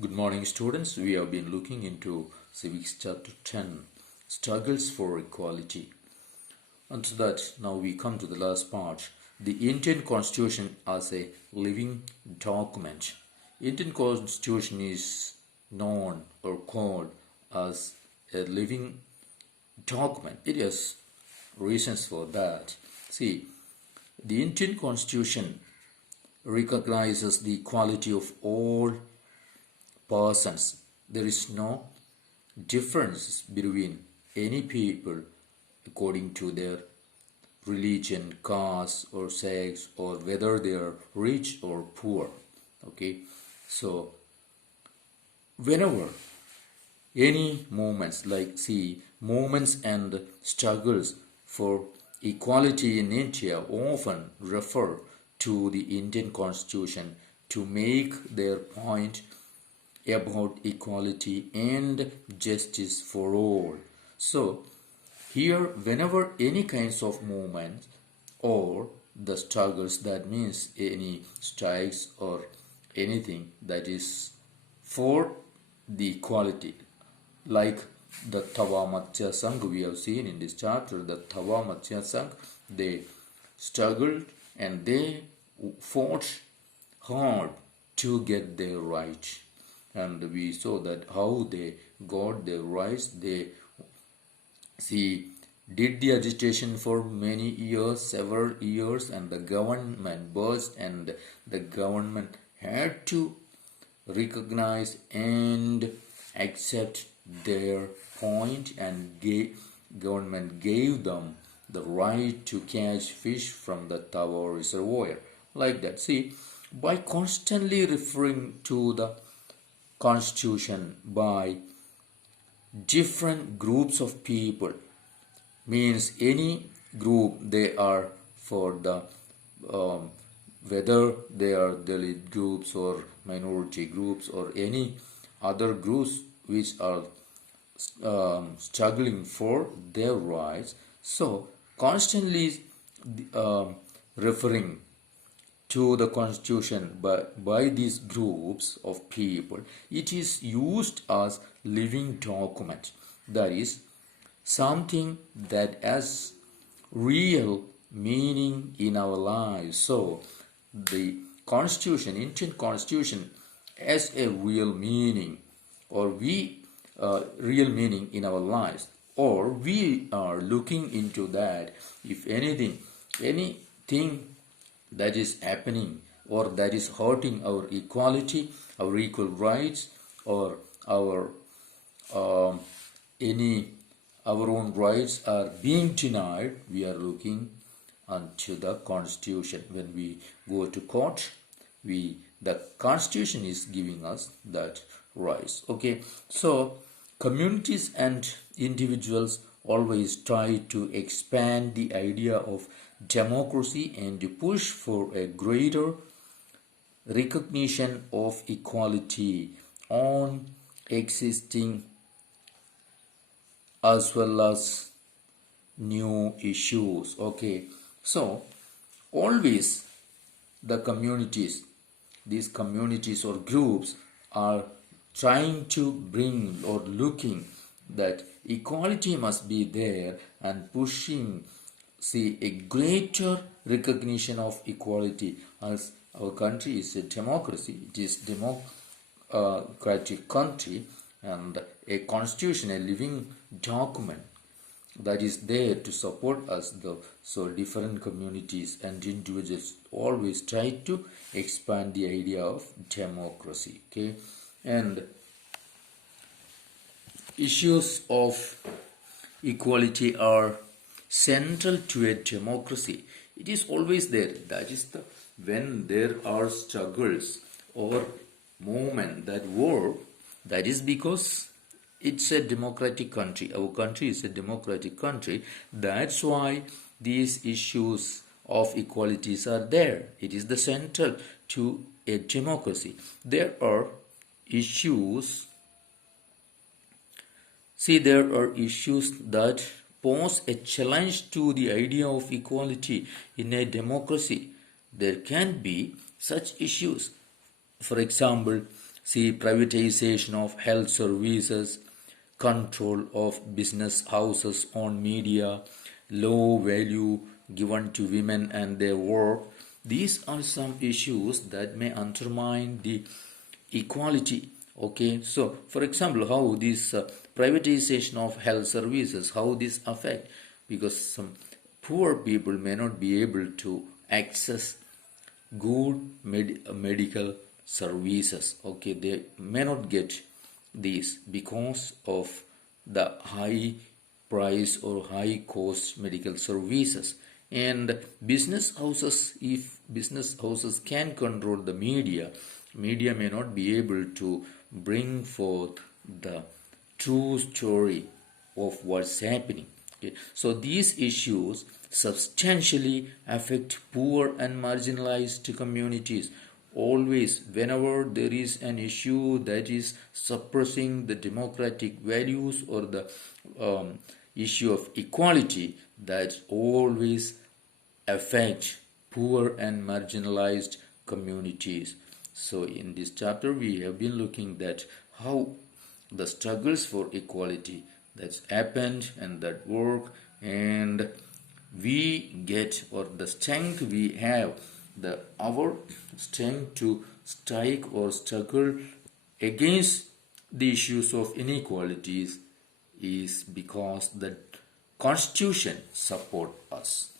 Good morning, students. We have been looking into Civics chapter 10, Struggles for Equality. And to that, now we come to the last part. The Indian Constitution as a living document. Indian Constitution is known or called as a living document. It has reasons for that. See, the Indian Constitution recognizes the equality of all persons. There is no difference between any people according to their religion, caste, or sex, or whether they are rich or poor. Okay, so whenever any movements movements and struggles for equality in India often refer to the Indian Constitution to make their point about equality and justice for all. So here, whenever any kinds of movements or the struggles, that means any strikes or anything that is for the equality, like the Tava Matsya Sangh we have seen in this chapter, the Tava Matsya Sangh, they struggled and they fought hard to get their right. And we saw that how they got their rights. They did the agitation for many years, several years, and the government burst, and the government had to recognize and accept their point, and government gave them the right to catch fish from the Tava reservoir, like that. See, by constantly referring to the Constitution by different groups of people, means any group they are for the whether they are Dalit groups or minority groups or any other groups which are struggling for their rights. So constantly referring to the Constitution by these groups of people, it is used as living document. That is something that has real meaning in our lives. So the Constitution, Indian Constitution, has a real meaning, or real meaning in our lives, or we are looking into that. If anything that is happening or that is hurting our equality, our equal rights, or our our own rights are being denied, we are looking unto the Constitution. When we go to court, the Constitution is giving us that rights. Okay, so communities and individuals always try to expand the idea of democracy and to push for a greater recognition of equality on existing as well as new issues. Okay, so always these communities or groups are trying to bring or looking that equality must be there and pushing a greater recognition of equality, as our country is a democracy. It is democratic country, and a constitution, a living document that is there to support us. So different communities and individuals always try to expand the idea of democracy. Okay, and issues of equality are central to a democracy. It is always there. That is when there are struggles or movement that war, that is because it's a democratic country. Our country is a democratic country. That's why these issues of equalities are there. It is the central to a democracy. There are issues. There are issues that pose a challenge to the idea of equality in a democracy. There can be such issues. For example, See, privatization of health services, control of business houses on media, low value given to women and their work. These are some issues that may undermine the equality. Okay, so for example, how this privatization of health services, how this affect, because some poor people may not be able to access good medical services. Okay, they may not get these because of the high price or high cost medical services. And business houses, if business houses can control the media may not be able to bring forth the true story of what's happening. Okay. So these issues substantially affect poor and marginalized communities. Always, whenever there is an issue that is suppressing the democratic values or the issue of equality, that always affect poor and marginalized communities. So in this chapter we have been looking at how the struggles for equality that's happened and that work, and we get, or the strength we have, the our strength to strike or struggle against the issues of inequalities is because the constitution support us.